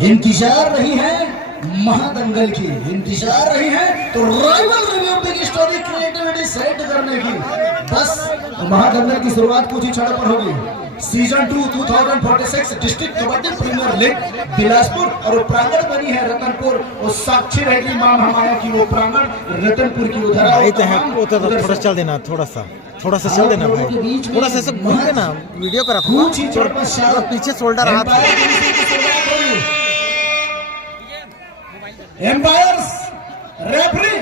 इंतजार रही है महादंगल की, इंतजार रही है तो rival review big story creativity set करने की। बस महादंगल की शुरुआत कुछ ही क्षण पर होगी। Season 2 2046 district kabaddi premier league Bilaspur और वो प्रांगण बनी है रतनपुर। वो साक्षी रहेगी मां महामाया की, वो प्रांगण रतनपुर की उधर थोड़ा चल देना, थोड़ा सा चल देना भाई, थोड़ा सा सब घूम देना, वीडियो करा थोड़ा पीछे शोल्डर हाथ। Umpires, referee,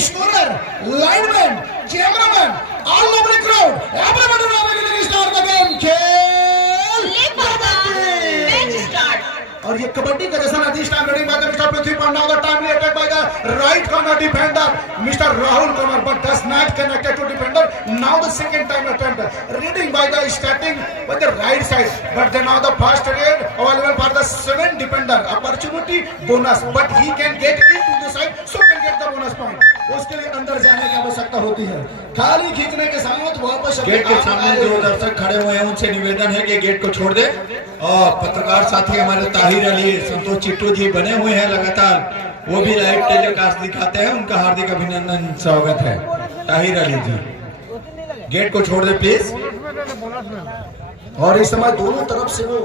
scorer, lineman, cameraman, all over the crowd, everybody now we start the game. खेल मैच स्टार्ट। और ये कबड्डी का जैसा अधिष्ठान raiding by mister Prithvi Panda, the timely attack by the right corner defender mister Rahul Kumar, but does not connected to defender. Now the second time attempt reading by the starting with the right side, but then now the first raid available for the 7 defender, opportunity bonus, but he can get into the side, so can get the bonus point। उसके लिए अंदर जाने की आवश्यकता होती है। खाली खींचने के साथ वापस गेट के सामने जो दर्शक खड़े हुए हैं उनसे निवेदन है कि गेट को छोड़ दे। और पत्रकार साथी हमारे ताहिर अली, संतोष चिट्टू जी बने हुए हैं लगातार, वो भी लाइव टेलीकास्ट दिखाते हैं। उनका हार्दिक अभिनंदन, स्वागत है ताहिर अली जी। गेट को छोड़ दे प्लीज। और इस समय दोनों तरफ से वो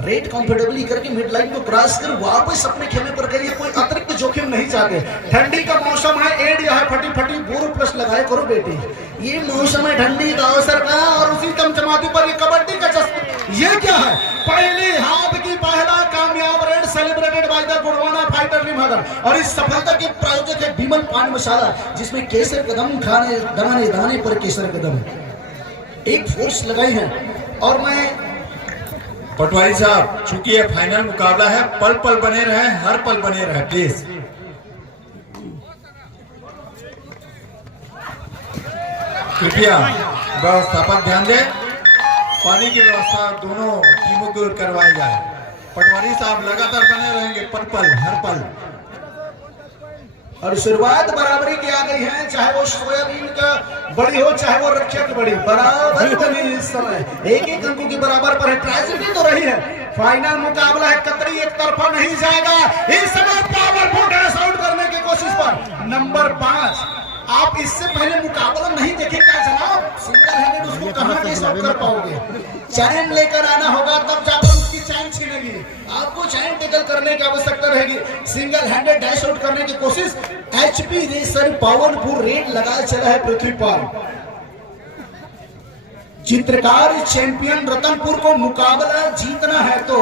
रेड कंफर्टेबली करके मिड लाइन को क्रॉस कर वापस अपने खेमे पर करिए, कोई अतिरिक्त जोखिम नहीं चाहते। ठंडी का मौसम है, एड यह फटी बोरो प्लस लगाए करो बेटी, ये मौसम है ठंडी का अवसर का। और उसी चमचमाती पर ये कबड्डी का जश्न, ये क्या है, पहली हाथ की पहला कामयाब रेड सेलिब्रेटेड बाय द गुड़वाना फाइटर लिमहदर। और इस सफलता के प्रायोजक है विमल पान मसाला, जिसमें केसर कदम खाने दाने दाने पर केसर कदम एक फोर्स लगाई है। और मैं पटवारी साहब, चूंकि ये फाइनल मुकाबला है, पल पल बने रहे, हर पल बने रहे प्लीज। कृपया व्यवस्थापक ध्यान दे, पानी की व्यवस्था दोनों टीमों को करवाई जाए। पटवारी साहब लगातार बने रहेंगे पल पल, हर पल। और शुरुआत बराबरी की आ गई है, चाहे वो सोयाबीन का बड़ी हो चाहे वो रक्षा की बड़ी, बराबर बनी इस समय, एक एक अंकों की बराबर पर है। ट्रेजेडी तो रही है, फाइनल मुकाबला है, कतरी एक तरफा नहीं जाएगा। इस समय पावरफुल डैश आउट करने की कोशिश पर नंबर 5। आप इससे पहले मुकाबला नहीं देखे क्या जनाब, सिंगल हैंडेड उसको कहां डैश आउट कर पाओगे? चैन लेकर आना होगा, तब जाकर उसकी चैन छीनेगी, आपको चैन टेकल करने की आवश्यकता रहेगी। सिंगल हैंडेड डैश आउट करने की कोशिश, एचपी रेसर पावरफुल रेड लगाए चला है पृथ्वीपाल। चित्रकार चैंपियन रतनपुर को मुकाबला जीतना है तो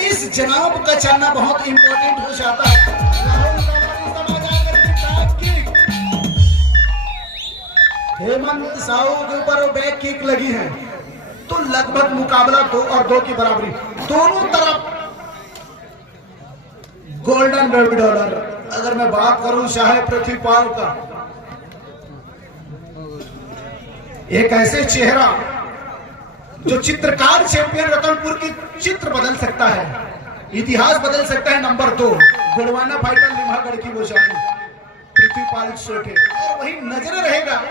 इस जनाब का चाहना बहुत इंपॉर्टेंट हो जाता है। हेमंत साहू के ऊपर वो बैक किक लगी है, तो लगभग मुकाबला 2 और 2 की बराबरी। दोनों तरफ गोल्डन बेबी डॉलर। अगर मैं बात करूं चाहे पृथ्वीपाल का, एक ऐसे चेहरा जो चित्रकार चैंपियन रतनपुर की चित्र बदल सकता है, इतिहास बदल सकता है। नंबर 2 गुड़वाना फाइटर लिमहगढ़ की वो जान पृथ्वीपाल सोटे, और वही नजर रहेगा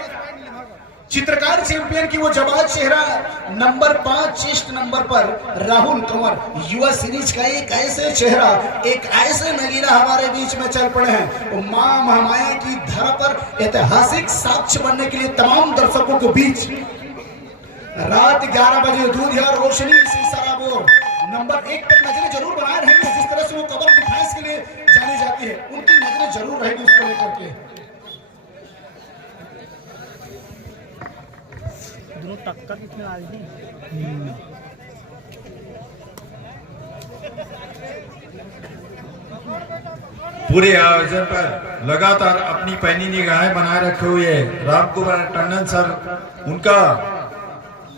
चित्रकार चैंपियन की वो जवाब चेहरा। नंबर 5 चेस्ट नंबर पर राहुल कंवर, युवा सीरीज का एक ऐसे चेहरा, एक ऐसे नगीना हमारे बीच में चल पड़े हैं। मां महामाया की धरा पर ऐतिहासिक साक्ष्य बनने के लिए तमाम दर्शकों के बीच रात 11 बजे दूध या रोशनी से सराबोर नंबर 1 पर नजरें जरूर बनाए रहेंगे। जिस तरह से वो कवर डिफेंस के लिए जानी जाती है, उनकी नजरें जरूर रहेगी उसको लेकर के। टक्कर कितने आ रही पूरे आयोजन पर लगातार अपनी पैनी निगाहें बनाए रखे हुए राम कुमार टंडन सर, उनका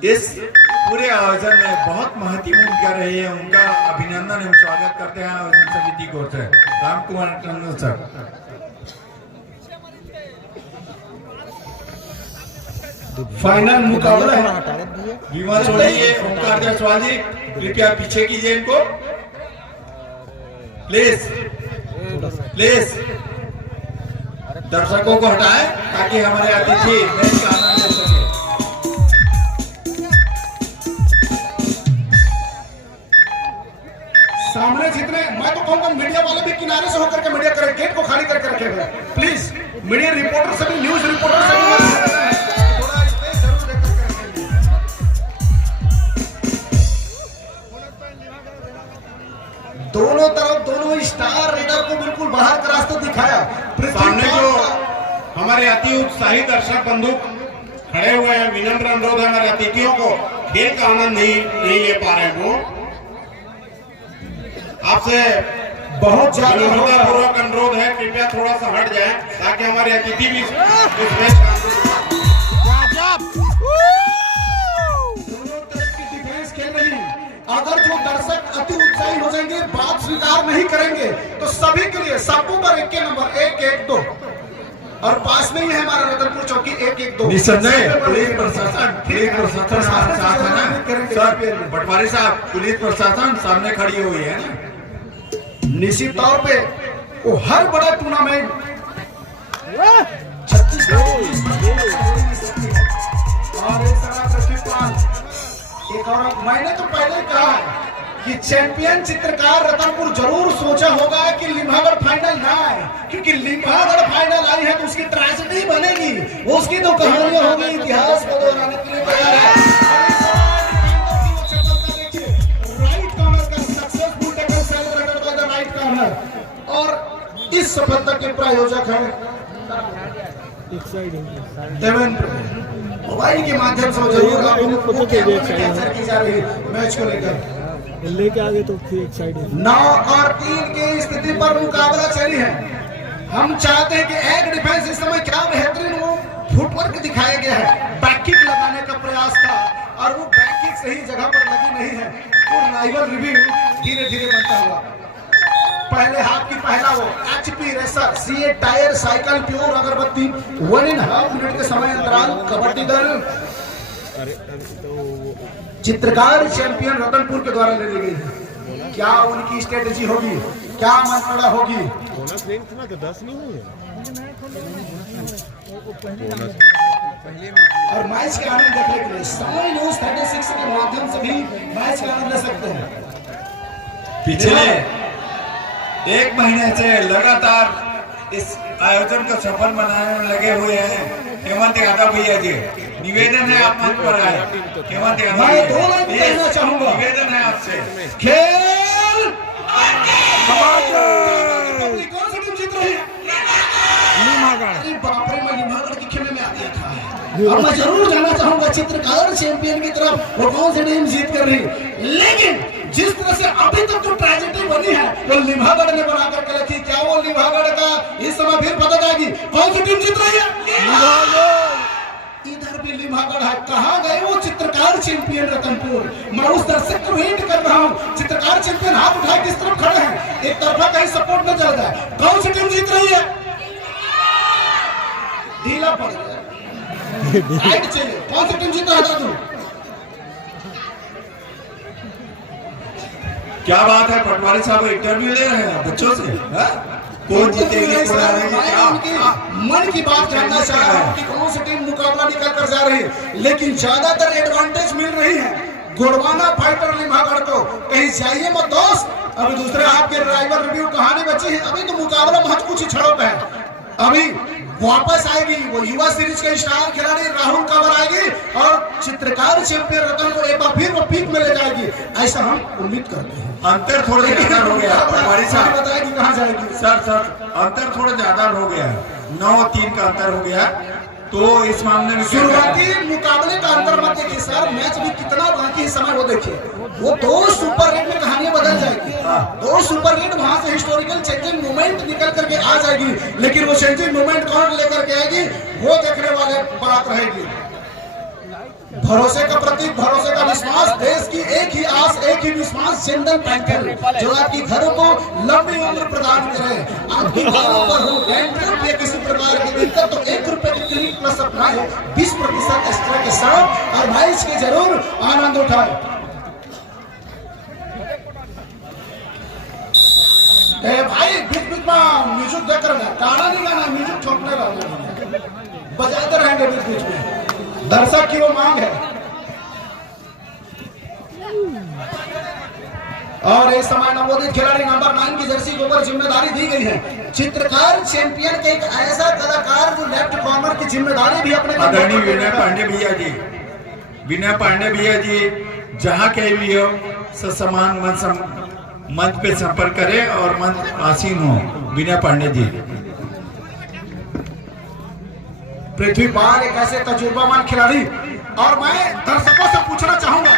इस पूरे आयोजन में बहुत महत्वपूर्ण भूमिका रही है। उनका अभिनंदन एवं स्वागत करते हैं आयोजन समिति को से राम कुमार टंडन सर। फाइनल मुकाबला है, विमान छोड़िए, ओंकार जायसवाल जी कृपया पीछे कीजिए इनको प्लीज प्लीज। दर्शकों को हटाएं ताकि हमारे अतिथि मैच का आनंद ले सके। सामने जितने, मैं तो कहूँगा मीडिया वाले भी किनारे से होकर के मीडिया करें, गेट को खाली करके रखे हुए प्लीज। मीडिया रिपोर्टर से भी, न्यूज रिपोर्टर से भी थोड़ा स्पेस जरूर देकर के रखेंगे। दोनों तरफ दोनों स्टार रेडर को बिल्कुल बाहर का रास्ता दिखाया। सामने जो हमारे अति उत्साही दर्शक बंधु खड़े हुए हैं, विनम्र अनुरोध है हमारे अतिथियों को खेल का आनंद नहीं ले पा रहे हैं, वो आपसे बहुत विनम्रता पूर्वक अनुरोध है, कृपया थोड़ा सा हट जाएं ताकि हमारे अतिथि भी इस मैच का दोनों तरफ की डिफेंस खेल रही। अगर जो दर्शक अति उत्साही हो जाएंगे, बात स्वीकार नहीं करेंगे, तो सभी के लिए सबको पर एक नंबर 1-1-2 और पास में ही है हमारा रतनपुर चौकी 1-1-2। निसंदेह पुलिस प्रशासन हमारे साथ है ना सर। पटवारी साहब, पुलिस प्रशासन सामने खड़ी हुई है ना। निश्चित तौर पे वो हर बड़ा टूर्नामेंट 36 और इस तरह पृथ्वीपाल एक और, मैंने तो पहले ही कहा कि चैंपियन चित्रकार रतनपुर जरूर सोचा होगा कि लिम्हागढ़ फाइनल ना आए, क्योंकि लिम्हागढ़ फाइनल आई है तो उसकी ट्रेजेडी बनेगी, उसकी तो कहानियां होगी, इतिहास को दोहराने के लिए तैयार है। राइट कॉर्नर का successful tackle celebrated by the right corner, और इस सफलता के प्रायोजक है देवेंद्र। मोबाइल के माध्यम से जरूर आपको कैप्चर की जा रही मैच को लेकर लेके आगे तो फिर एक साइड 9 और 3 की स्थिति पर मुकाबला चली है। हम चाहते हैं कि एक डिफेंस इस समय क्या बेहतरीन वो फुटवर्क दिखाया गया है, बैक किक लगाने का प्रयास था और वो बैक किक सही जगह पर लगी नहीं है। वो राइवल रिव्यू धीरे धीरे बनता हुआ पहले हाथ की पहला वो HP racer CA tyre cycle pure अगरबत्ती 1.5 मिनट के समय अंतराल कबड्डी दल चित्रकार चैंपियन रतनपुर के द्वारा ले ली गई है। क्या उनकी स्ट्रेटेजी होगी, क्या मंत्रणा होगी? और मैच के आनंद देखने के लिए समय न्यूज 36 के माध्यम से भी मैच का आनंद ले सकते हैं। पिछले 1 महीने से लगातार इस आयोजन को सफल बनाने में लगे हुए हैं हेमंत यादव भैया जी। निवेदन है, आप मंच पर आए। हेमंत यादव, मैं 2 लाइन कहना चाहूंगा, निवेदन है आपसे। खेल कौन सी टीम जीत रही है? अरे बाप रे, मैं लिम्हागढ़ के खेमे में आ गया था। और मैं जरूर जानना चाहूंगा चित्रकार चैंपियन की तरफ वो कौन सी टीम जीत कर रही, लेकिन जिस तरह से अभी तक जो ट्रेजेडी बनी है वो लिम्हागढ़ ने बना करके रखी। क्या वो लिम्हागढ़ का इस समय फिर पता जाएगी कौन सी टीम जीत रही है? इधर भी लिम्हागढ़ है। कहाँ गए वो चित्रकार चैंपियन रतनपुर? मैं उस दर्शक को वेट कर रहा हूँ। चित्रकार चैंपियन हाथ उठाए किस तरफ खड़े हैं, एक तरफा कहीं सपोर्ट न चल जाए। कौन सी टीम जीत रही है? ढीला पड़ गया, राइट चलिए। कौन सी टीम जीत रहा था तू? क्या बात है पटवारी साहब, इंटरव्यू ले रहे हैं बच्चों से? कौन जीतेगी, कौन हारेगी? मन की बात जानना चाह रहा हूँ कि कौन सी टीम मुकाबला निकल कर जा रही है, लेकिन ज्यादातर एडवांटेज मिल रही है गोड़वाना फाइटर लिम्हागढ़ को। कहीं जाइए मत दोस्त, अभी दूसरे हाथ के राइवल रिव्यू कहानी बची है। अभी तो मुकाबला महज कुछ ही क्षणों पे है। अभी वापस आएगी वो युवा सीरीज के स्टार खिलाड़ी राहुल कांवर आएगी और चित्रकार चैंपियन रतन को एक बार फिर वो पीक में ले जाएगी, ऐसा हम उम्मीद करते हैं। अंतर थोड़ा ज्यादा हो गया पटवारी साहब, बताएगी कहाँ जाएगी। सर अंतर थोड़ा ज्यादा हो गया, 9-3 का अंतर हो गया। तो इस मामले में शुरुआती मुकाबले का अंतर मत देखिए सर, मैच भी कितना बाकी है समय वो देखिए। वो 2 सुपर रेड में कहानियां बदल जाएगी। 2 सुपर रेड वहां से हिस्टोरिकल चेंजिंग मोमेंट निकल करके आ जाएगी, लेकिन वो चेंजिंग मोमेंट कौन लेकर के आएगी वो देखने वाले बात रहेगी। भरोसे का प्रतीक, भरोसे का विश्वास, देश की एक ही आस, एक ही विश्वास, जिंदल बैंकर जो आपकी घरों को लंबी उम्र प्रदान करे। आपकी घरों पर हो बैंकर किसी प्रकार की दिक्कत तो 1 रुपए की क्लिनिक प्लस अपनाए 20% एक्स्ट्रा के साथ और मैच के जरूर आनंद उठाए। भाई बीच बीच में म्यूजिक देकर गाना नहीं गाना, म्यूजिक ठोकने लगा, बजाते रहेंगे बीच बीच में, दर्शक की वो मांग है। और इस समय नवोदित खिलाड़ी नंबर 9 की जर्सी के ऊपर जिम्मेदारी दी गई है। चित्रकार चैंपियन के एक ऐसा कलाकार जो लेफ्ट कॉर्नर की जिम्मेदारी भी अपने आदरणीय विनय पांडे भैया जी, विनय पांडे भैया जी जहाँ कहीं भी हो समान मंच पे संपर्क करें और मंच आसीन हो। विनय पांडे जी। पृथ्वी पाल एक ऐसे तजुर्बावान खिलाड़ी, और मैं दर्शकों से पूछना चाहूंगा,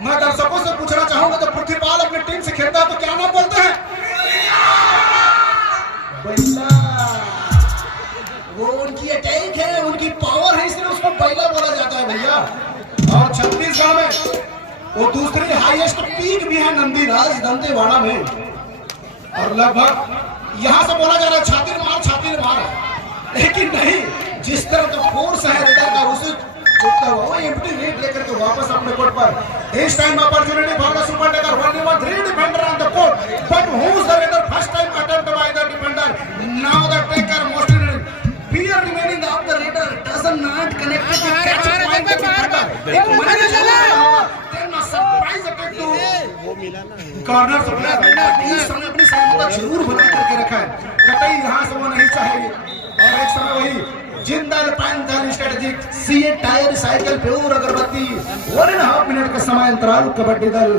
मैं दर्शकों से पूछना चाहूंगा, जब पृथ्वी पाल अपनी टीम से खेलता है तो क्या नाम बोलते हैं? वो उनकी अटैक है, उनकी पावर है, इसलिए उसको बैला बोला जाता है भैया। और छत्तीसगढ़ में वो दूसरी हाईएस्ट पीक भी है नंदीराज दंतेवाड़ा में, और लगभग यहां से बोला जा रहा है छाती मार, लेकिन नहीं, जिस तरह का फोर्स है रेडर का उसे चुपता हुआ वो एम्प्टी रेड लेकर के वापस अपने कोर्ट पर। इस time opportunity for the super taker, 1-3 defender on the court, but who is the raider? First time attempt by the defender, now the taker mostly fear remaining of the raider does not connect to catch point of defender. एक मने चला होगा, then a surprise attack to corner से इस समय अपनी सहमता जरूर बना करके रखा है, कतई यहाँ से वो नहीं चाहेगी। और एक समय वही Jindal panther strategic CA tyre cycle pure अगरबत्ती 1.5 मिनट का समय अंतराल कबड्डी दल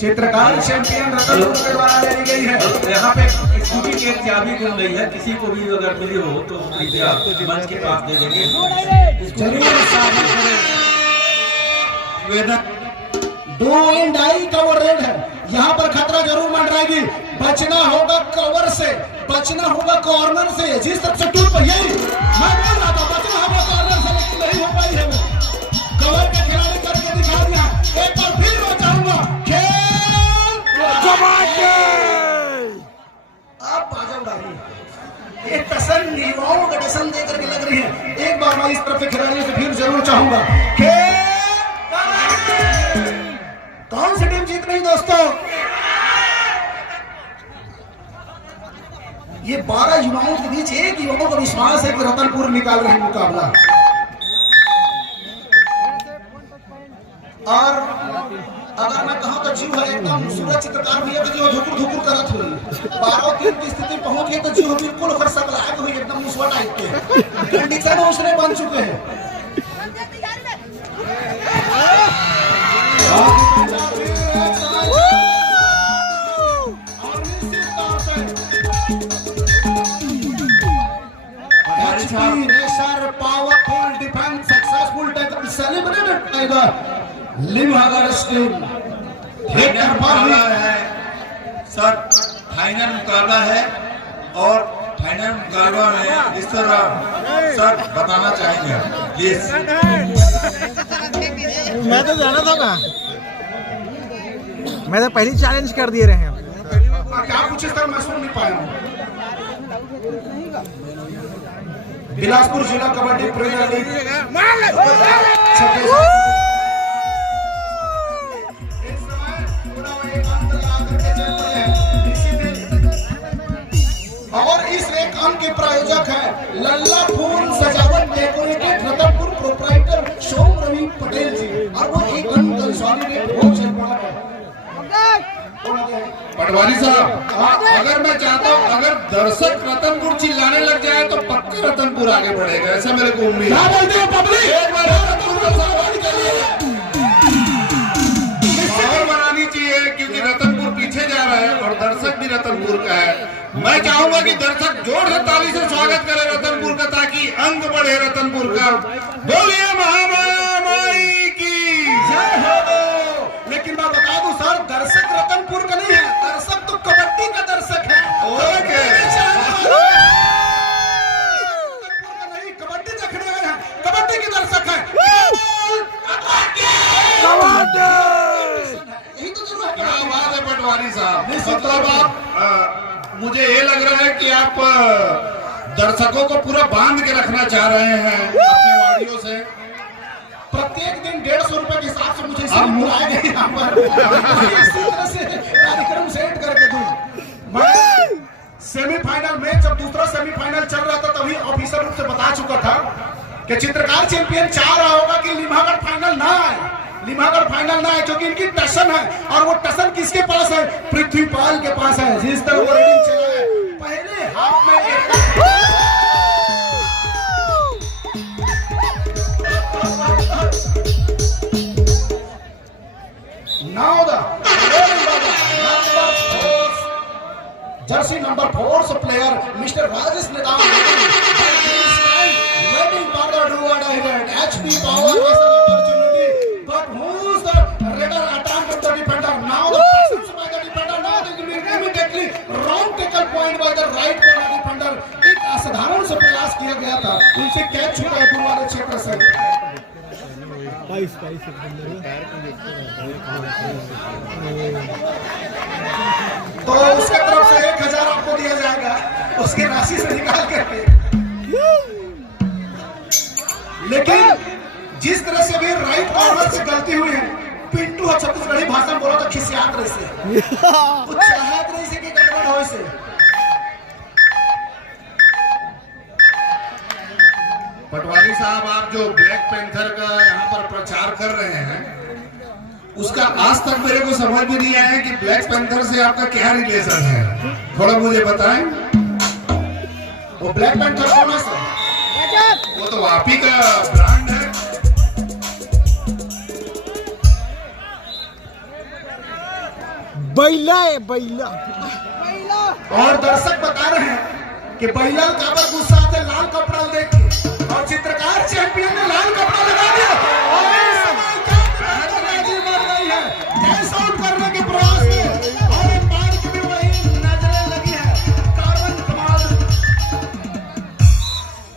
चित्रकार चैंपियन रतन के द्वारा ले ली गई है। यहाँ पे स्कूटी की एक चाबी गुम गई है, किसी को भी अगर मिली हो तो कृपया मंच के पास दे देंगे। डू एंड डाई का वो रेड है, यहाँ पर खतरा जरूर मंडराएगी। बचना होगा कवर से, बचना होगा कॉर्नर से, जिस तरफ से टूट पर यही मैं बोल रहा था, बचना होगा कॉर्नर से, लेकिन नहीं हो पाई है। कवर के खिलाड़ी करके दिखा दिया। एक बार फिर मैं चाहूंगा आप बाजा उड़ाइए, एक टसन युवाओं का टसन देकर के लग रही है। एक बार मैं इस तरफ के खिलाड़ियों से फिर जरूर चाहूंगा, कौन सी टीम जीत रही दोस्तों? ये 12 युवाओं के बीच एक युवाओं का विश्वास है कि रतनपुर निकाल रही मुकाबला। और अगर मैं कहूं तो जीव है एकदम सूरज चित्रकार भैया का जो धुकुर करत हुई 12-3 की स्थिति पहुंच गई तो जीव बिल्कुल ओकर सकलायक हुई, एकदम मुसवा टाइप के कंडीशन उसने बन चुके हैं। Powerful defence successful tackle celebrated by the लिमहागर स्टीम। है सर, फाइनल मुकाबला है और फाइनल मुकाबला में इस तरह सर बताना चाहेंगे प्लीज। मैं तो जाना था ना, मैं तो पहले चैलेंज कर दिए रहे हैं। क्या कुछ इस तरह मैं सुन नहीं पाया। बिलासपुर जिला कबड्डी प्रीमियर लीग और इस एक अंक के प्रायोजक है लल्ला फूल सजावट डेकोरेटेड रतनपुर प्रोप्राइटर सोम रवि पटेल जी, और वो एक अंक कंसोलिडेट होलसेल प्रोडक्ट है। पटवारी साहब, अगर मैं चाहता हूँ अगर दर्शक रतनपुर चिल्लाने लग जाए तो पक्का रतनपुर आगे बढ़ेगा, ऐसा मेरे को उम्मीद है। क्या बोलते हो पब्लिक? एक बार रतनपुर को सपोर्ट करिए, माहौल बनानी चाहिए, क्योंकि रतनपुर पीछे जा रहा है और दर्शक भी रतनपुर का है। मैं चाहूंगा कि दर्शक जोर से ताली से स्वागत करें रतनपुर का, ताकि अंक बढ़े रतनपुर का। बोलिए महामाया माई की जय हो। लेकिन मैं बता दूं सर, दर्शक रतनपुर का नहीं है, दर्शक तो कबड्डी का दर्शक है। ओके, नहीं, कबड्डी देखने आए हैं, कबड्डी के दर्शक है। यही तो जरूर है। क्या बात है पटवारी साहब, मतलब आप मुझे ये लग रहा है कि आप दर्शकों को पूरा बांध के रखना चाह रहे हैं अपने वाड़ियों से। प्रत्येक दिन 150 रुपए के हिसाब से मुझे बुलाया गया यहाँ पर, इसी तरह से कार्यक्रम सेट करके दूं। मैं सेमीफाइनल में जब दूसरा सेमीफाइनल चल रहा था तभी ऑफिसर रूप से बता चुका था कि चित्रकार चैंपियन चाह रहा होगा कि लिम्हागढ़ फाइनल ना आए, लिम्हागढ़ फाइनल ना आए, क्योंकि इनकी टसन है और वो टसन किसके पास है? पृथ्वीपाल के पास है। जिस तरह वो रेडिंग चला है पहले हाफ में जर्सी नंबर 4 से प्लेयर मिस्टर राजेश निदान waiting for the do or die hit. HP power was an opportunity, but who's the radar attempt of the defender? Now the presence by the defender. Now they will be immediately wrong tackle point by the right corner defender. एक असाधारण से प्रयास किया गया था, उनसे catch छूटा है पूर्व वाले क्षेत्र से। तो उसके तरफ से 1000 आपको दिया जाएगा उसकी राशि से निकाल करके। लेकिन जिस तरह से भी राइट कॉर्नर से गलती हुई है, पिंटू छत्तीसगढ़ी भाषा बोला तो खिसियात रही से तो चाहत रही से कि गड़बड़ हो से। पटवारी साहब, आप जो ब्लैक पैंथर का यहाँ पर प्रचार कर रहे हैं उसका आज तक मेरे को समझ में नहीं आया कि ब्लैक पैंथर से आपका क्या रिलेशन है, थोड़ा मुझे बताएं। वो ब्लैक पैंथर कौन है? वो तो आप ही का ब्रांड है। बैला है बैला। और दर्शक बता रहे हैं कि बैला काबर गुस्सा आते लाल कपड़ा देख के, और चित्रकार चैंपियन ने लाल कपड़ा लगा दिया और इस समय क्या बाजी बन रही है कैश आउट करने के प्रयास में, और अंपायर की भी वही नजरें लगी है।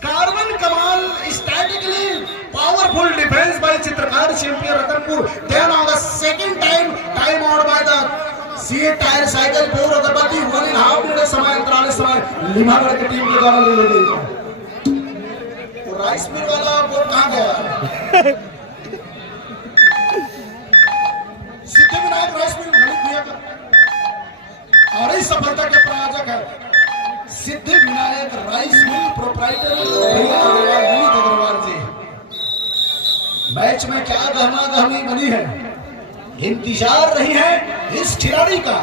कार्बन कमाल स्टैटिकली पावरफुल डिफेंस बाय चित्रकार champion Ratanpur. Then on the second time out by the CA tyre cycle पूर्व अगरबत्ती 1.5 मिनट समय अंतराल इस समय लिम्हागढ़ की टीम के द्वारा ले ली गई। तो राइस मिल वाला बोर्ड कहां गया? सिद्धिविनायक राइस मिल ललित भैया का, और इस सफलता के प्रायोजक है सिद्धिविनायक राइस मिल प्रोप्राइटर भैया अग्रवाल, ललित अग्रवाल जी। मैच में क्या गहमा गहमी बनी है, इंतजार रही है इस खिलाड़ी का।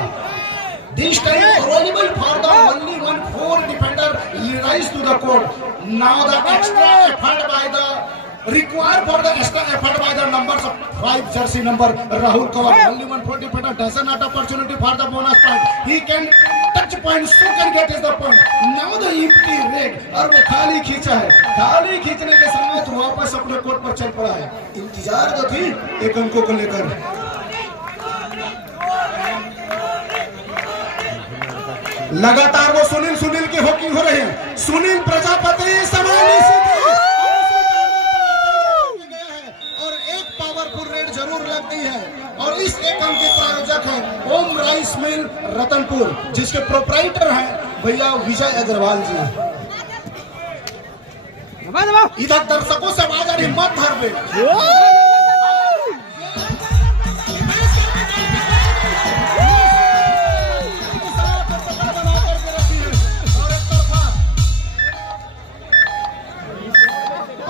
This time available for the only 1-4 defender rise to the court. Now the extra effort by the required for the extra effort by the numbers of 5 jersey number Rahul Kawar. Only 1-4 defender doesn't have opportunity for the bonus point. He can touch point, so can get is the point. Now the empty red और वो खाली खींचा है, खाली खींचने के समय तो वापस अपने कोर्ट पर चल पड़ा है। इंतजार तो थी एक अंकों को लेकर। लगातार वो सुनील की हॉकिंग हो रही है। सुनील प्रजापति और एक पावरफुल रेड जरूर लगती है, और इस एक अंक के प्रायोजक है ओम राइस मिल रतनपुर, जिसके प्रोप्राइटर हैं भैया विजय अग्रवाल जी। इधर दर्शकों से आवाज आ रही, मत भर पे।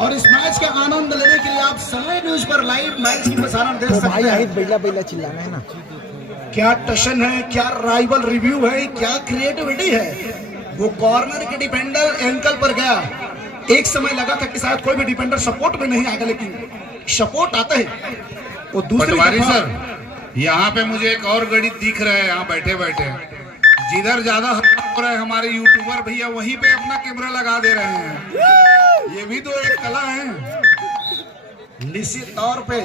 और इस मैच का आनंद लेने के लिए आप समय न्यूज पर लाइव मैच की प्रसारण देख सकते हैं। भाई बैला बैला चिल्लाना है ना। क्या टशन है, क्या राइवल रिव्यू है, क्या क्रिएटिविटी है। वो कॉर्नर के डिफेंडर एंकल पर गया, एक समय लगा था कि शायद कोई भी डिफेंडर सपोर्ट में नहीं आएगा, लेकिन सपोर्ट आता है। वो दूसरी पटवारी सर, यहाँ पे मुझे एक और गणित दिख रहा है, यहाँ बैठे बैठे जिधर ज्यादा हो रहा है हमारे यूट्यूबर भैया वहीं पे अपना कैमरा लगा दे रहे हैं। ये भी तो एक कला है निश्चित तौर पे।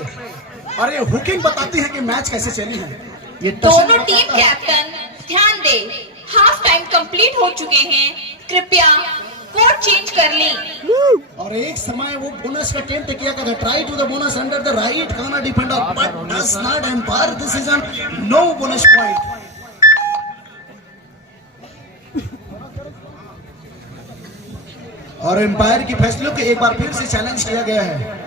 और ये हुकिंग बताती है कि मैच कैसे चली है। ये दोनों टीम कैप्टन ध्यान दे, हाफ टाइम कंप्लीट हो चुके हैं, कृपया कोर्ट चेंज कर लें। और एक समय वो बोनस का अटेम्प्ट किया था, try to the bonus under the right corner defender but does not umpire decision, no bonus point. और एम्पायर के फैसलों के एक बार फिर से चैलेंज किया गया है।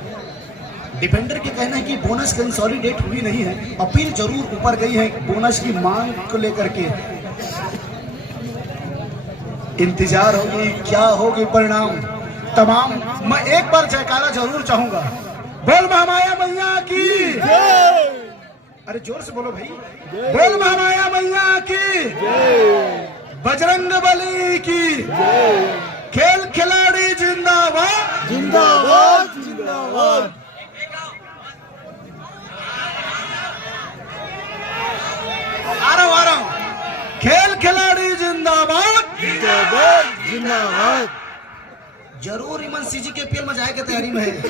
डिफेंडर के कहना है कि बोनस कंसोलिडेट हुई नहीं है, अपील जरूर ऊपर गई है बोनस की मांग को लेकर के। इंतजार होगी क्या होगी परिणाम तमाम। मैं एक बार जयकारा जरूर चाहूंगा, बोल महामाया मैया की, अरे जोर से बोलो भाई, बोल महामाया मैया की, बजरंग बली की, खेल खिलाड़ी जिंदाबाद जिंदाबाद जिंदाबाद। आ रहा हूं, खेल खिलाड़ी जिंदाबाद जिंदाबाद जिंदाबाद। जरूर इमन CGKPL में जाए की तैयारी में है।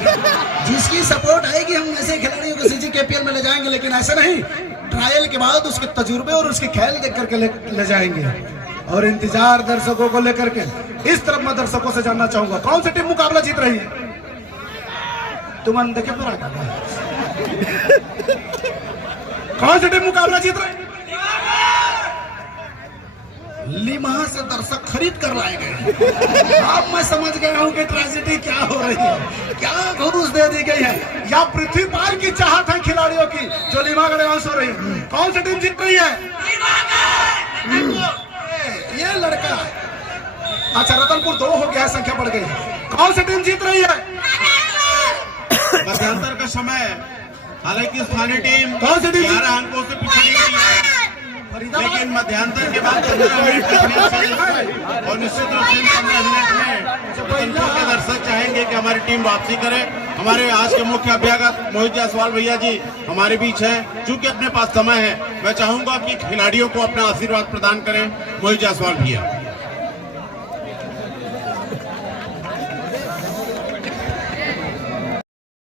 जिसकी सपोर्ट आएगी हम ऐसे खिलाड़ियों को CGKPL में ले जाएंगे, लेकिन ऐसे नहीं, ट्रायल के बाद उसके तजुर्बे और उसके खेल देख करके ले जाएंगे। और इंतजार दर्शकों को लेकर के इस तरफ मैं दर्शकों से जानना चाहूंगा कौन सी टीम मुकाबला जीत रही है। तुम देखे पूरा कौन सी टीम मुकाबला जीत रही है? लिमहा से दर्शक खरीद कर लाए गए। अब मैं समझ गया हूं कि ट्रेजेडी क्या हो रही है, क्या घूस दे दी गई है, या पृथ्वी पार की चाहत है खिलाड़ियों की जो लिमागढ़ हो रही है। कौन सी टीम जीत रही है? ये लड़का, अच्छा रतनपुर 2 हो गया, संख्या बढ़ गई। कौन सी टीम जीत रही है? मध्यांतर का समय, हालांकि स्थानीय टीम कौन सी टीम 11 अंकों से पिछड़ी हुई है, लेकिन मध्यांतर के बाद 15 मिनट और निश्चित रूप से 15 मिनट में रतनपुर के दर्शक चाहेंगे कि हमारी टीम वापसी करे। हमारे आज के मुख्य अभ्यागत मोहित जायसवाल भैया जी हमारे बीच हैं। चूंकि अपने पास समय है, मैं चाहूंगा कि खिलाड़ियों को अपना आशीर्वाद प्रदान करें। मोहित जायसवाल भैया।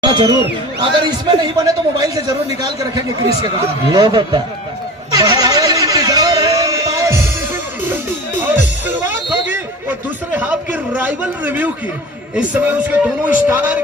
जरूर, अगर इसमें नहीं बने तो मोबाइल से जरूर निकाल के रखेंगे क्रिस के गाना। लो बेटा, इंतजार है और शुरुआत होगी वो दूसरे हाफ की राइवल रिव्यू की। इस समय उसके दोनों स्टार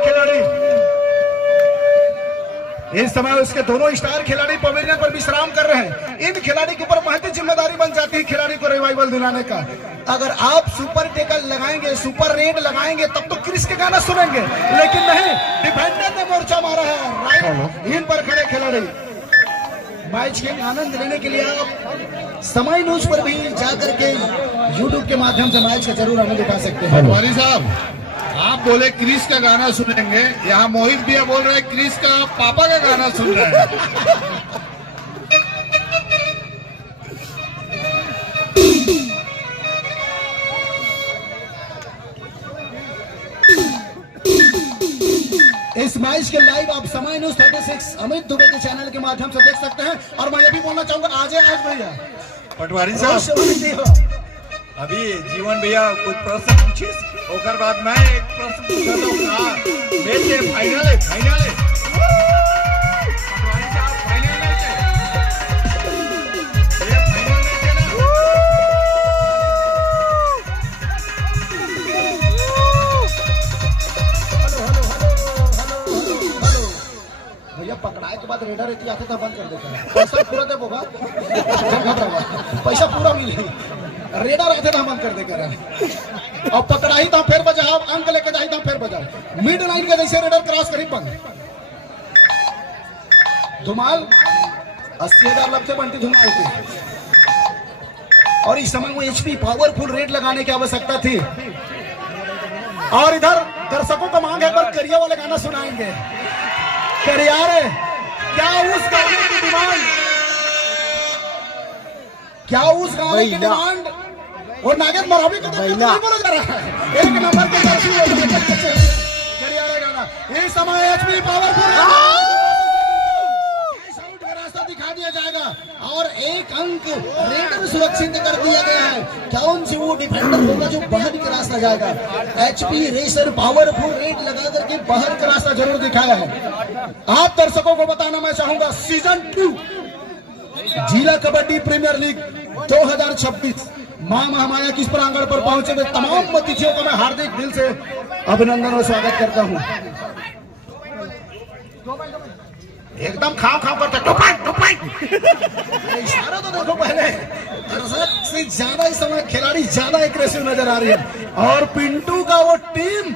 खिलाड़ी पवेलियन पर विश्राम कर रहे हैं। इन खिलाड़ी के ऊपर महती जिम्मेदारी बन जाती है खिलाड़ी को रिवाइवल दिलाने का। अगर आप सुपर टेकल लगाएंगे, सुपर रेड लगाएंगे, तब तो क्रिस के गाना सुनेंगे, लेकिन नहीं, डिफेंडर ने मोर्चा मारा है राइट इन पर खड़े खिलाड़ी। मैच के आनंद लेने के लिए आप समय न्यूज पर भी जाकर के YouTube के माध्यम से मैच का जरूर आनंद उठा सकते हैं। पटवारी साहब, आप बोले क्रिस का गाना सुनेंगे, यहाँ मोहित भैया बोल रहे हैं क्रिस का पापा का गाना सुन रहे हैं। इस मैच के लाइव आप समय न्यूज 36 अमित दुबे के चैनल के माध्यम से देख सकते हैं। और मैं ये भी बोलना चाहूंगा, आज भैया पटवारी साहब, अभी जीवन भैया कुछ प्रश्न पूछे, ओकर बाद मैं एक प्रश्न पूछा तो मैच फाइनल है, फाइनल है पटवारी साहब, फाइनल मैच है, ये फाइनल मैच है ना। भैया पकड़ाए के बाद रेडर रहती आते था बंद कर देता है। पैसा पूरा दे बोगा, पैसा पूरा मिले, रेडर आते था बंद कर देकर। और पकड़ाई था फिर बजाओ, अंक लेके जाई था फिर बजाओ, मिड लाइन के जैसे रेडर क्रॉस करी बंद। धुमाल 80,000 लग से बनती धुमाल की। और इस समय वो HP पावरफुल रेड लगाने की आवश्यकता थी। और इधर दर्शकों का मांग है पर करिया वाले गाना सुनाएंगे। करियारे, क्या उस गाने की डिमांड, क्या उस गाने की डिमांड? और नागेश मरावी को तो नहीं बोला जा रहा है, एक नंबर के करियारे गाना। इस समय HP पावरफुल का रास्ता दिखा दिया जाएगा और एक अंक रेडर सुरक्षित कर दिया गया है। कौन सी वो डिफेंडर होगा जो बाहर का रास्ता जाएगा? HP रेसर पावरफुल रेड लगा करके बाहर का रास्ता जरूर दिखाया है। आप दर्शकों को बताना मैं चाहूंगा, सीजन 2 जिला कबड्डी प्रीमियर लीग 2026 मां महामाया किस प्रांगण पर पहुंचे हुए तमाम अतिथियों का मैं हार्दिक दिल से अभिनंदन और स्वागत करता हूं। एकदम खाओ खाओ करते इशारा तो देखो पहले, दर्शक से ज्यादा इस समय खिलाड़ी ज्यादा एग्रेसिव नजर आ रही है। और पिंटू का वो टीम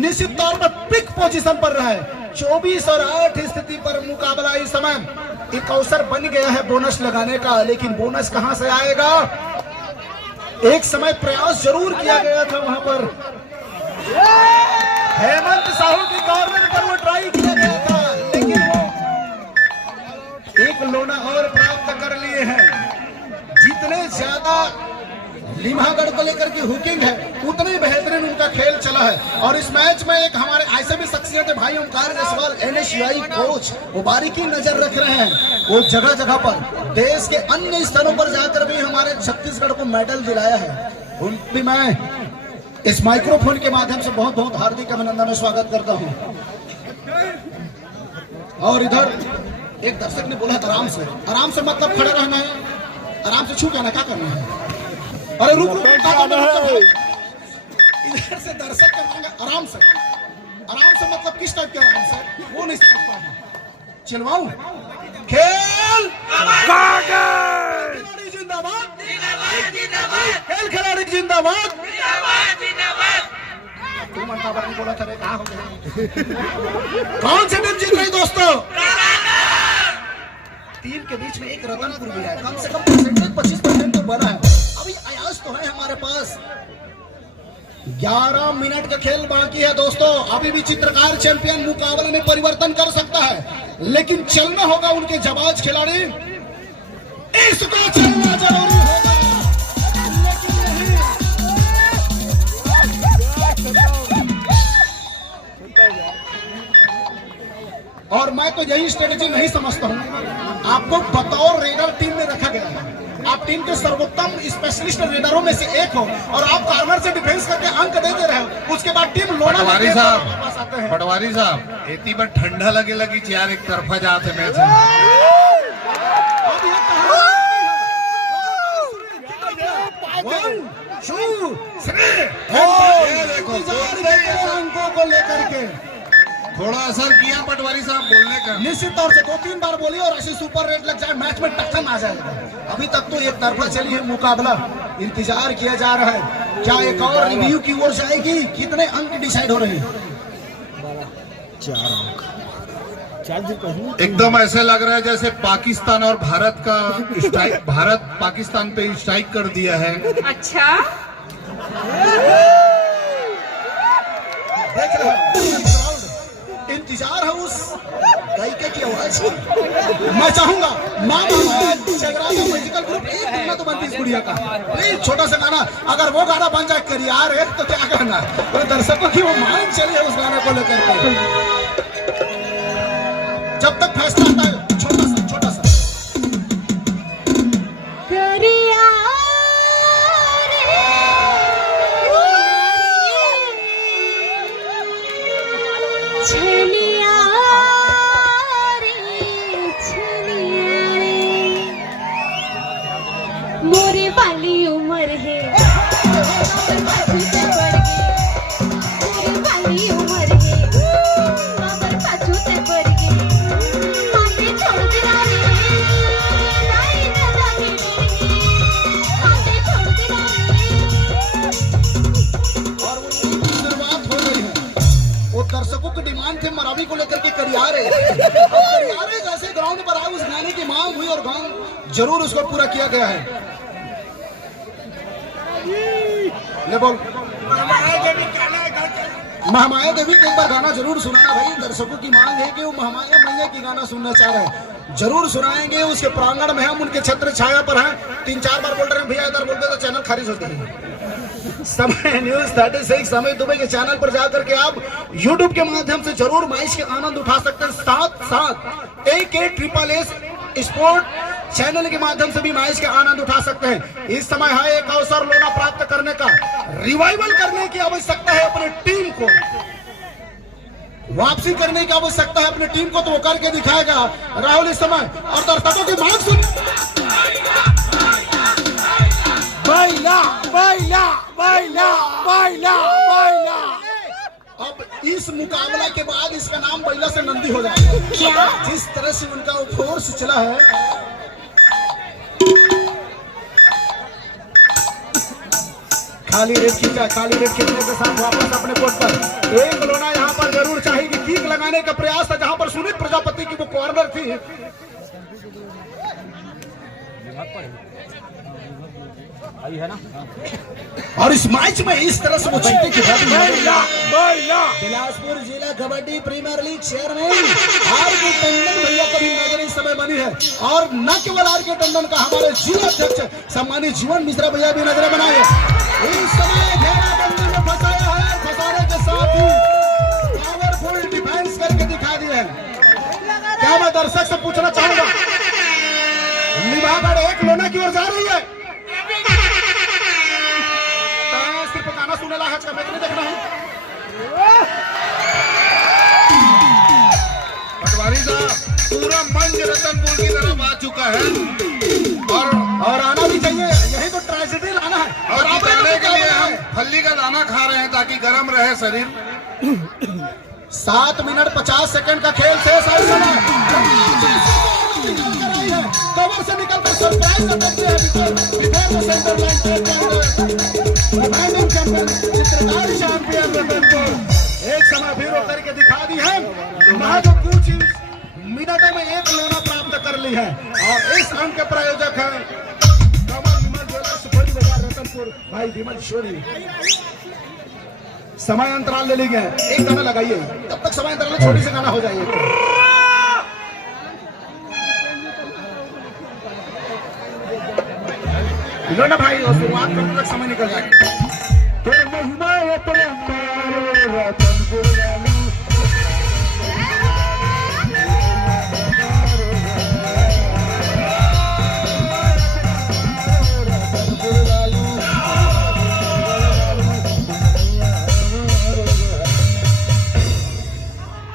निश्चित तौर पर पिक पोजीशन पर रहा है। 24 और 8 स्थिति पर मुकाबला इस समय एक अवसर बन गया है बोनस लगाने का, लेकिन बोनस कहां से आएगा? एक समय प्रयास जरूर किया गया था वहां पर, हेमंत साहू की गवर्नमेंट पर वो ट्राई किया गया था, लेकिन वो एक लोना और प्राप्त कर लिए हैं। जितने ज्यादा लिम्हागढ़ को लेकर के हुकिंग है उतने बेहतरीन उनका खेल चला है। और इस मैच में एक हमारे ऐसे भी शख्सियत है भाई ओमकार जायसवाल NSUI कोच, वो बारीकी नजर रख रहे हैं। वो जगह जगह पर देश के अन्य स्थानों पर जाकर भी हमारे छत्तीसगढ़ को मेडल दिलाया है। उन भी मैं इस माइक्रोफोन के माध्यम से बहुत बहुत हार्दिक अभिनंदन और स्वागत करता हूं। और इधर एक दर्शक ने बोला आराम से मतलब खड़े रहना है, आराम से छू के आना, क्या करना है? अरे रुक रुक, इधर से दर्शक का मांगा आराम से मतलब किस टाइप के आराम से, वो नहीं समझ पा रहा। चिल्लाऊं खेल जिंदाबाद, खेल खिलाड़ी जिंदाबाद। तुम अंताबर नहीं बोला था रे, कहाँ हो गया? कौन से टीम जीत रही दोस्तों? टीम के बीच में एक रतनपुर भी है, कम से कम परसेंटेज 25% तो बना है। अभी अयाज तो है हमारे पास, 11 मिनट का खेल बाकी है दोस्तों। अभी भी चित्रकार चैंपियन मुकाबले में परिवर्तन कर सकता है, लेकिन चलना होगा उनके जाबाज खिलाड़ी, इसको चलना जरूरी होगा। और मैं तो यही स्ट्रेटेजी नहीं समझता हूं, आपको बतौर रेडर टीम में रखा गया है। आप टीम के सर्वोत्तम स्पेशलिस्ट रेडरों में से एक हो और आप कार्नर से डिफेंस करके अंक देते रहे हो, उसके बाद टीम लोना पटवारी साहब इतनी बार ठंडा लगी यार, एक तरफा जाते मैच अंकों को लेकर के थोड़ा असर किया पटवारी साहब बोलने का। निश्चित तौर से 2-3 बार बोली और ऐसे सुपर रेट लग जाए, मैच में टक्कर आ जाएगा। अभी तक तो एक तरफा चली है मुकाबला, इंतजार किया जा रहा है क्या एक और रिव्यू की ओर जाएगी, कितने अंक डिसाइड हो रहे हैं? 4 अंक। एकदम ऐसे लग रहा है जैसे पाकिस्तान और भारत का स्ट्राइक, भारत पाकिस्तान पे स्ट्राइक कर दिया है। अच्छा, देख रहे हैं इंतजार है उस गायिका की आवाज की। मैं चाहूंगा म्यूजिकल ग्रुप एक गाना तो बनती इस गुड़िया का, प्लीज छोटा सा गाना, अगर वो गाना बन जाए करियर एक तो क्या करना है, तो दर्शकों की वो मांग चली है उस गाने को लेकर के। जब तक फैसला आता है छोटा सा मोरे वाली उम्र है, मोरे वाली उम्र है, मगर पाछू ते पड़ गई, माते छोड़ देना रे, नहीं दादा के माते छोड़ देना रे। और वो शुरुआत हो गई है, वो दर्शकों की डिमांड थे मरावी को लेकर के करियारे जैसे ग्राउंड पर आए, उस गाने की मांग हुई और गान जरूर उसको पूरा किया गया है। ले बोल महामाया देवी के एक बार गाना जरूर सुनाना भाई, दर्शकों की मांग है कि वो महामाया मैया की गाना सुनना चाह रहे हैं, जरूर सुनाएंगे। उसके प्रांगण में हम उनके छत्र छाया पर हैं, 3-4 बार बोल रहे हैं भैया, इधर बोलते तो चैनल खारिज होते हैं। समय न्यूज 36 समय दुबई के चैनल पर जाकर के आप यूट्यूब के माध्यम से जरूर मैच के आनंद उठा सकते हैं। साथ AK888 स्पोर्ट चैनल के माध्यम से भी मैच के आनंद उठा सकते हैं। इस समय है एक अवसर लोना प्राप्त करने का, रिवाइवल करने की आवश्यकता है अपने टीम को, वापसी करने की आवश्यकता है अपनी टीम को, तो वो करके दिखाएगा राहुल इस समय। और दर्शकों की मांग सुन, बैला बैला बैला बैला बैला। अब इस मुकाबला के बाद इसका नाम बैला से नंदी हो जाएगा। क्या? जिस तरह से उनका वो फोर्स चला है, खाली रेड खींचने के साथ वापस अपने कोर्ट पर एक लोना यहाँ पर जरूर चाहेगी। किक लगाने का प्रयास था जहां पर सुनील प्रजापति की वो कॉर्नर थी। और इस मैच में इस तरह से वो जीते कि बिलासपुर जिला kabaddi premier league chairman R K. Tandon भैया कभी नजर इस समय बनी है, और न केवल आर.के. टंडन का हमारे जिला अध्यक्ष सम्मानित जीवन मिश्रा भैया भी नजर बनाए। इस समय घेराबंदी में फंसाया है, फंसाने के साथ ही पावरफुल डिफेंस करके दिखा दिया है। क्या मैं दर्शक से पूछना चाहूंगा, निभागढ़ एक लोना की ओर जा रही है, सिर्फ गाना सुने ला है, नहीं देखना है। पटवारी साहब, पूरा मंच रतनपुर की तरफ आ चुका है और आना भी चाहिए, यही तो ट्रेजेडी लाना है। और जिताने के लिए हम फल्ली का दाना खा रहे हैं ताकि गर्म रहे शरीर। 7 मिनट 50 सेकंड का खेल शेष है। कवर से निकलकर सरप्राइज अटैक से सेंटर लाइन चित्रकार चैंपियन रतनपुर एक समय फिर होकर के दिखा दी है। महज कुछ मिनटों में एक लोना प्राप्त कर ली है, और इस अंक के प्रायोजक है कमल विमल ज्वेलर्स बड़ी बाजार रतनपुर भाई विमल शोरी। समय अंतराल ले ली गए, एक गाना लगाइए, तब तक समय अंतराल छोटी से गाना हो जाइए। ना भाई, और शुरुआत करने तक समय निकल जाएगा।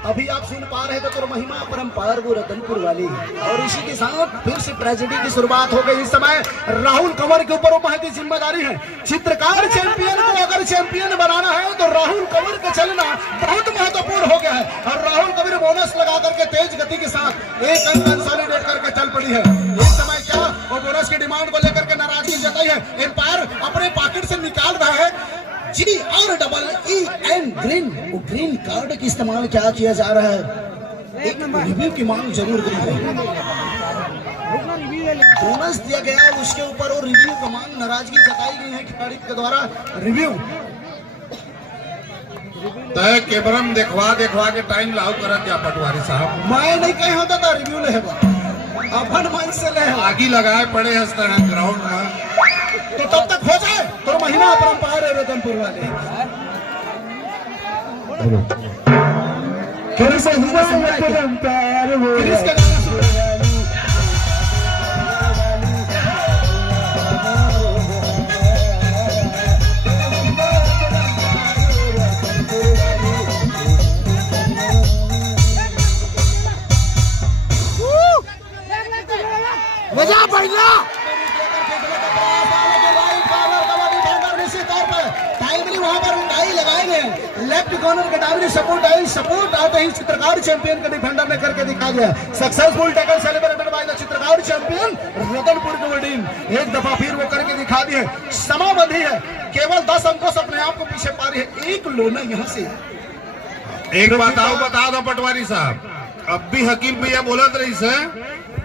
अभी आप सुन पा रहे थे तो महिमा परंपार वो रतनपुर वाली, और इसी के साथ फिर से ट्रेजेडी की शुरुआत हो गई। इस समय राहुल कंवर के ऊपर वो बहुत ही जिम्मेदारी है। चित्रकार चैंपियन को अगर चैंपियन बनाना है तो राहुल कंवर का चलना बहुत महत्वपूर्ण हो गया है, और राहुल कंवर बोनस लगा करके तेज गति के साथ एक अंक कंसोलिडेट करके चल पड़ी है। इस समय क्या वो बोनस की डिमांड को लेकर के नाराजगी जताई है। एम्पायर अपने पॉकेट से निकाल रहा है GREEN ग्रीन कार्ड का इस्तेमाल क्या किया जा रहा है, एक रिव्यू की मांग जरूर करी है। बोनस दिया गया है उसके ऊपर और रिव्यू का मांग, नाराजगी जताई गई है खिलाड़ी के द्वारा। रिव्यू तय केवरम देखवा के टाइम लाओ करत क्या पटवारी साहब? मैं नहीं कहे होता था रिव्यू ले अपन मन से ले आगे लगाए पड़े हंसते हैं ग्राउंड में, तो तब तक हो जाए तो महिमा परंपार है रतनपुर वाले। फिर से हुआ परंपार वो मजा बढ़िया वहां पर टाई लगाएंगे। लेफ्ट कॉर्नर के डायरी सपोर्ट आते ही चित्रकार चैंपियन का डिफेंडर ने करके दिखा दिया। Successful tackle celebrated by the चित्रकार चैंपियन रतनपुर की टीम। एक दफा फिर वो करके दिखा दिए। समावधि है, केवल 10 अंकों से अपने आप को पीछे पा रही है। एक लोना यहाँ से एक बता दो पटवारी साहब, अब भी हकीम भैया बोलत रही से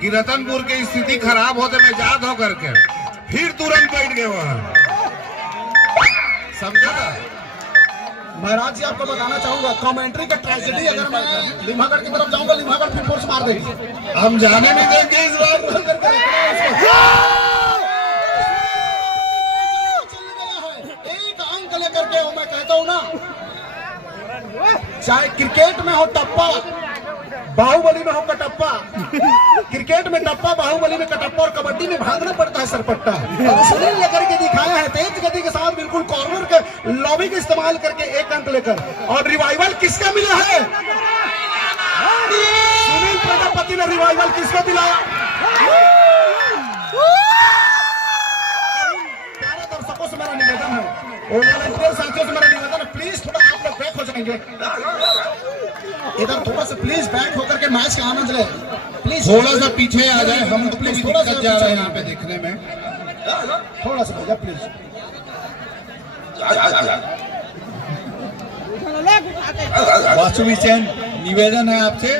कि रतनपुर की स्थिति खराब होते में जात हो करके फिर तुरंत बैठ गए वहां, समझा? महाराज जी आपको बताना चाहूंगा कमेंट्री का ट्रेजेडी, अगर मैं लिम्हागढ़ की तरफ जाऊंगा लिम्हागढ़ फिर फोर्स मार देगी, हम जाने नहीं देंगे इस बार। एक अंक लेकर के मैं कहता हूं ना, चाहे क्रिकेट में हो टप्पा, बाहुबली में हो कटप्पा, क्रिकेट में टप्पा, बाहुबली में कटप्पा, और कबड्डी में भागना पड़ता है सरपट्टा। और सुनील लेकर के दिखाया है तेज गति के साथ, बिल्कुल कॉर्नर के लॉबी का इस्तेमाल करके एक अंक लेकर। और रिवाइवल किसका मिला है? सुनील प्रजापति ने रिवाइवल किसको दिलाया? प्यारे दर्शकों से मेरा निवेदन है, वॉलंटियर साथियों से मेरा निवेदन है, प्लीज थोड़ा आप लोग बैक हो जाएंगे इधर, थोड़ा सा प्लीज बैक होकर के मैच का आनंद ले, प्लीज थोड़ा सा पीछे आ जाए, हम तो प्लीज थोड़ा सा जा रहे हैं यहाँ पे देखने में, थोड़ा सा भैया प्लीज। वासुवी सेन, निवेदन है आपसे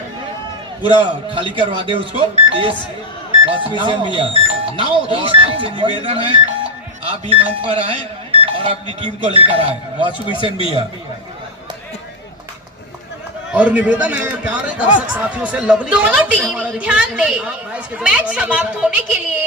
पूरा खाली करवा दे उसको प्लीज। वासुवी सेन भैया नाउ आपसे निवेदन है, आप भी मंच पर आए और अपनी टीम को लेकर आए। वासु किशन भी है। और निवेदन है प्यारे दर्शक साथियों से, लवली दोनों टीम ध्यान दे, मैच समाप्त होने के लिए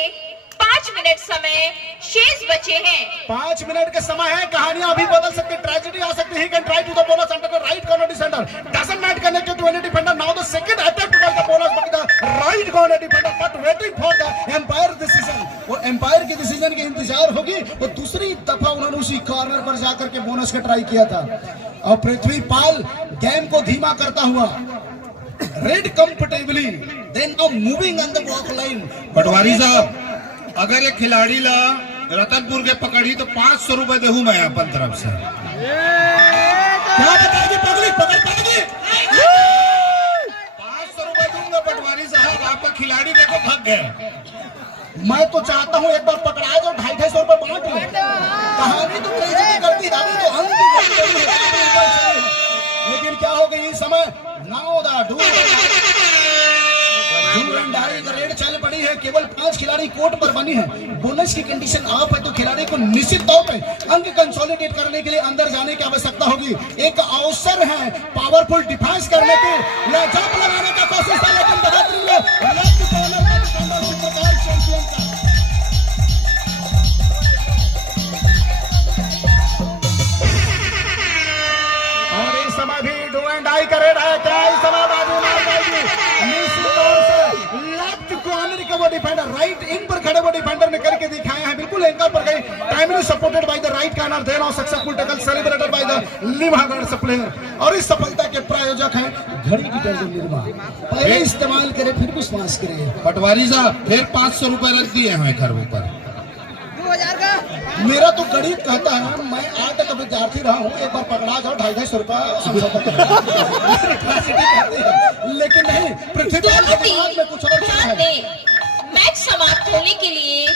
5 मिनट समय शेष बचे हैं। 5 मिनट का समय है। कहानियां अभी बदल सकती है, ट्रेजेडी आ सकती है। He can try to the bonus under the right corner defender. Doesn't not connected to any defender. Now the second attempt to the bonus by the right corner defender, but waiting for the umpire decision. वो empire के decision के इंतजार होगी। वो दूसरी दफा उन्होंने उसी कॉर्नर पर जाकर के बोनस का ट्राई किया था। और पृथ्वी पाल गेम को धीमा करता हुआ raid comfortably, then now moving on the वॉक लाइन। पटवारी साहब, अगर ये खिलाड़ी ला रतनपुर के पकड़ी तो 500 रुपए देहूं मैं अपन तरफ से। क्या बताएगी पगली, पकड़ पाएगी? 500 रुपए दूंगा पटवारी साहब। आपका खिलाड़ी देखो भाग गए। मैं तो चाहता हूँ एक बार पकड़ाए तो 250 रुपए बांट ले। कहानी तो ट्रेजेडी करती है, अभी तो अंत है। लेकिन क्या हो गई इस समय? Now the do and die का रेड चल पड़ी है। केवल 5 खिलाड़ी कोर्ट पर बनी है। बोनस की कंडीशन ऑफ है तो खिलाड़ी को निश्चित तौर पे अंक कंसोलिडेट करने के लिए अंदर जाने की आवश्यकता होगी। एक अवसर है पावरफुल डिफेंस करने की, जंप लगाने का कोशिश है, लेकिन बहादुरी में लेफ्ट कॉर्नर में डिफेंडर चित्रकार चैंपियन का। और इस समय भी डू एंड डाई का रेड है। क्या इस समय बाजू मार जाएगी? निश्चित तौर से लेफ्ट कॉर्नर के वो डिफेंडर राइट इन पर खड़े वो डिफेंडर ने करके दिखाया है। बिल्कुल एंकर पर गई, timely supported by the right corner, then off successful tackle celebrated by the लिम्हागढ़ प्लेयर। और इस सफलता के प्रायोजक हैं घड़ी डिटर्जेंट निर्मा। पहले इस्तेमाल करें फिर विश्वास करें। पटवारी साहब फिर 500 रुपए रख दिए हैं घर ऊपर। मेरा तो गणित कहता है, मैं आज तक विद्यार्थी रहा हूँ, एक बार पकड़ा जाओ 250 रुपया समझौता करें। लेकिन नहीं, पृथ्वी दोनों के दिमाग में कुछ और चल रहा ध्यान है। दें, मैच समाप्त होने के लिए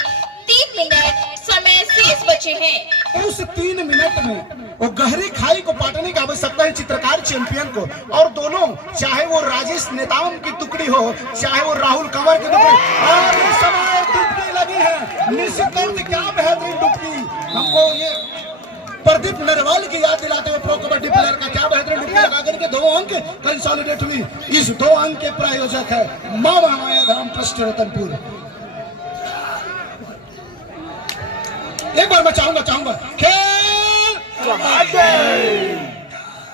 3 मिनट समय शेष बचे हैं। तो उस 3 मिनट में वो गहरी खाई को पाटने की आवश्यकता है चित्रकार चैंपियन को। और दोनों, चाहे वो राजेश नेताम की टुकड़ी हो, चाहे वो राहुल कंवर की टुकड़ी, और इस समय डुबकी लगी है। निश्चित तौर से क्या बेहतरीन डुबकी, हमको ये प्रदीप नरवाल की याद दिलाते हुए प्रो कबड्डी प्लेयर का क्या बेहतरीन डुबकी लगा करके 2 अंक कंसोलिडेट हुई। इस 2 अंक के प्रायोजक है मां महामाया धाम ट्रस्ट रतनपुर। एक बार मैं चाहूंगा खेल।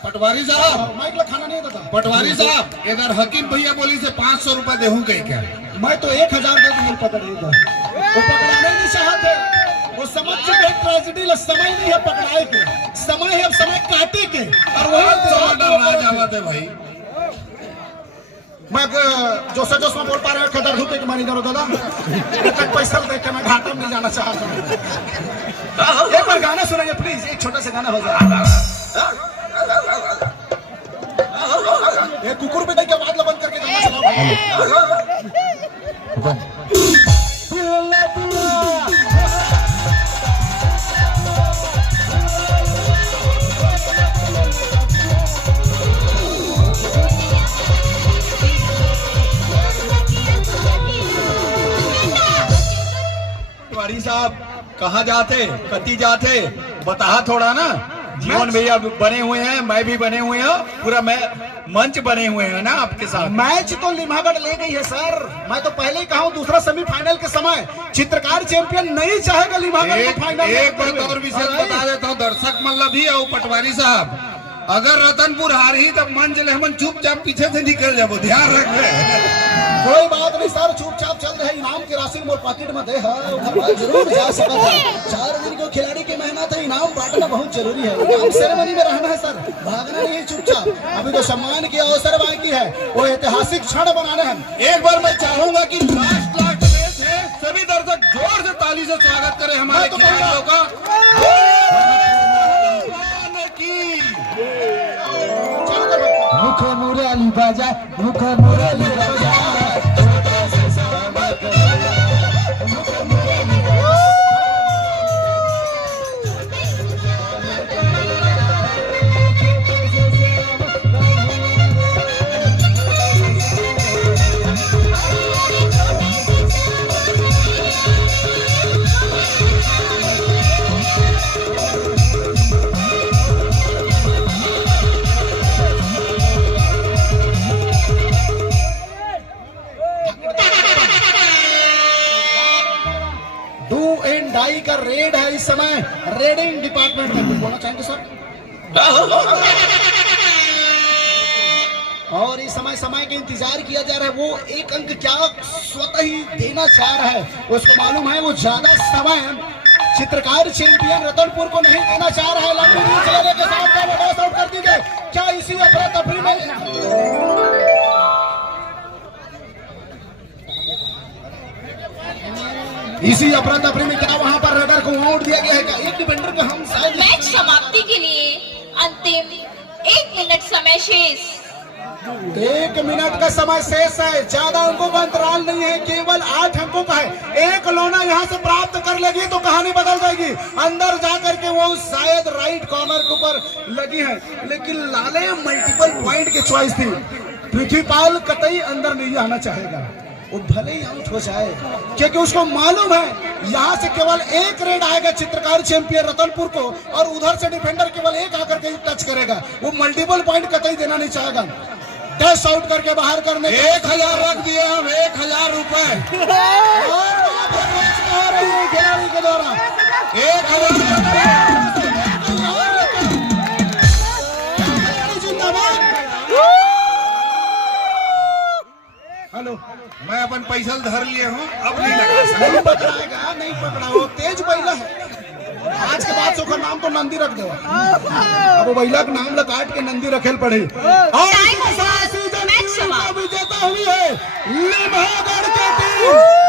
पटवारी साहब, माइक ला खाना नहीं देता। पटवारी साहब, इधर हकीम भैया बोली से 500 रुपए देहूं कहीं क्या? मैं तो 1000 दे दूं पकड़ेगा। वो पकड़ाने नहीं चाहते, वो समझ चुके ट्रेजेडी ला समय नहीं है पकड़ाए के, समय है अब समय काटे के। और वही जावत है भाई। मैं जोश में बोल पा रहे खदर धूपे के मानी करो दादा। तक पैसा देख के मैं घाटा में नहीं जाना चाहता हूँ। एक बार गाना सुनाइए प्लीज, एक छोटा सा गाना हो जाए। ये कुकुर भी नहीं के आवाज बंद करके गाना सुनाओ। पटवारी साहब कहाँ जाते, कति जाते, बता थोड़ा ना। जीवन भैया बने हुए हैं, मैं भी बने हुए हैं, पूरा मैं मंच बने हुए हैं ना आपके साथ। मैच तो लिम्हागढ़ ले गई है सर। मैं तो पहले ही कहा हूं, दूसरा सेमीफाइनल के समय चित्रकार चैंपियन नहीं चाहेगा लिम्हागढ़ को फाइनल। एक बात और विशेष बता देता हूँ दर्शक मतलब भी और पटवारी साहब, अगर रतनपुर हार ही तब मंच लेमन चुपचाप पीछे से निकल जाओ, ध्यान रखें। कोई बात नहीं सर, चुपचाप चल रहे। इनाम की राशि मोर पॉकेट में दे है, जरूर जा सकता है। 4 दिन को खिलाड़ी की मेहनत है, इनाम बांटना बहुत जरूरी है। इनाम सेरेमनी में रहना है सर, भागना नहीं है चुपचाप। अभी तो सम्मान की अवसर बाकी है, वो ऐतिहासिक क्षण बनाने हैं। एक बार मैं चाहूंगा कि लास्ट रेस है, सभी दर्शक जोर से ताली से स्वागत करें हमारे खिलाड़ियों का। मुख मुरली बाजा, मुख मुरली बाजा। और इस समय के इंतजार किया जा रहा है। वो एक अंक क्या स्वतः ही देना चाह रहा है, उसको मालूम है वो ज्यादा समय चित्रकार चैंपियन रतनपुर को नहीं देना चाह रहा है। लंबी रीच लेने के साथ टॉस आउट कर दी गई। क्या इसी अफरा तफरी में क्या वहां पर रडर को आउट दिया गया है? क्या एक डिफेंडर को हम शायद मैच समाप्ति के लिए अंतिम 1 मिनट समय शेष। 1 मिनट का समय शेष है। ज्यादा अंकों का अंतराल नहीं है, केवल 8 अंकों का है। एक लोना यहाँ से प्राप्त कर लेगी तो कहानी बदल जाएगी। अंदर जाकर के वो शायद राइट कॉर्नर के ऊपर लगी है, लेकिन लाले मल्टीपल पॉइंट की चॉइस थी। पृथ्वीपाल कतई अंदर नहीं आना चाहेगा, वो भले ही आउट हो जाए, क्योंकि उसको मालूम है यहाँ से केवल एक रेड आएगा चित्रकार चैंपियन रतनपुर को, और उधर से डिफेंडर केवल एक आकर के टच करेगा। वो मल्टीपल पॉइंट कतई देना नहीं चाहेगा। डैश आउट करके बाहर करने 1000 रख दिए हम, 1000 रुपए खिलाड़ी के द्वारा 1000। हेलो, मैं अपन पैसा धर लिए हूँ, अब नहीं लगा सकता। नहीं पकड़ाएगा, नहीं पकड़ा, वो तेज बैला है। आज के बाद उसका नाम तो नंदी रख दो। अब बैला का नाम काट के नंदी रखेल पड़े। और विजेता हुई है लिम्हागढ़ की टीम।